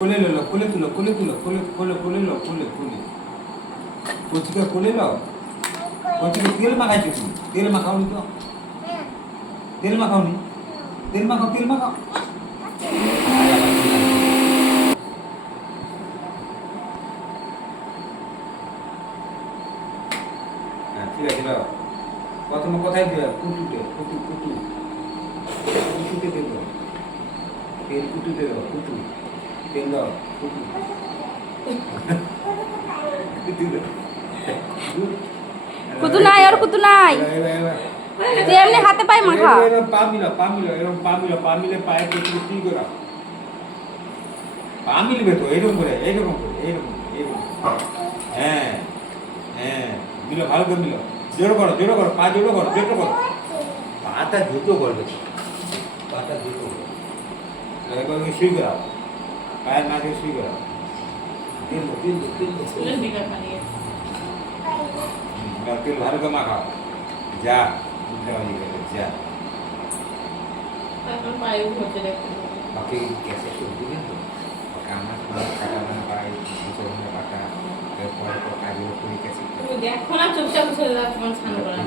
কোলে লো কোলে তুলো কোলে তুলো কোলে কোলে কোলে লো কোলে কোলে কোচিকে কোলে লো কোচিকে তেল মাখাইছো তুমি তেল মাখাওনি তো তেল মাখাওনি তেল মাখাও তেল মাখাও হ্যাঁ ঠিক আছে দাও প্রথমে কোথায় দিবে কুটুতে কুটু কুটু কুটুতে দেব তেল কুটুতে দেব কুটু তেল দাও কুটু कुतु নাই আর কুতু নাই তুই এমনি হাতে পায় মাখা পা মিলো এরকম পা মিলে পায়ে কিছু কি করা পা মিলবে তো এইরকম করে হ্যাঁ হ্যাঁ মিলো ভালো করে মিলো জোর করো পা জোর করো পাটা জুতো করবে পাটা জুতো এবার শুই করা পায়ের মাঝে শুই করা তেল তেল ভালো করে মাখাও যা যা বাকি গ্যাসে সব দিবেন তো আমার কাটা মানে পাই পাটা এরপরে কাজের উপরে গ্যাসে দেখো না চুপচাপ চলে যাচ্ছে স্নান করা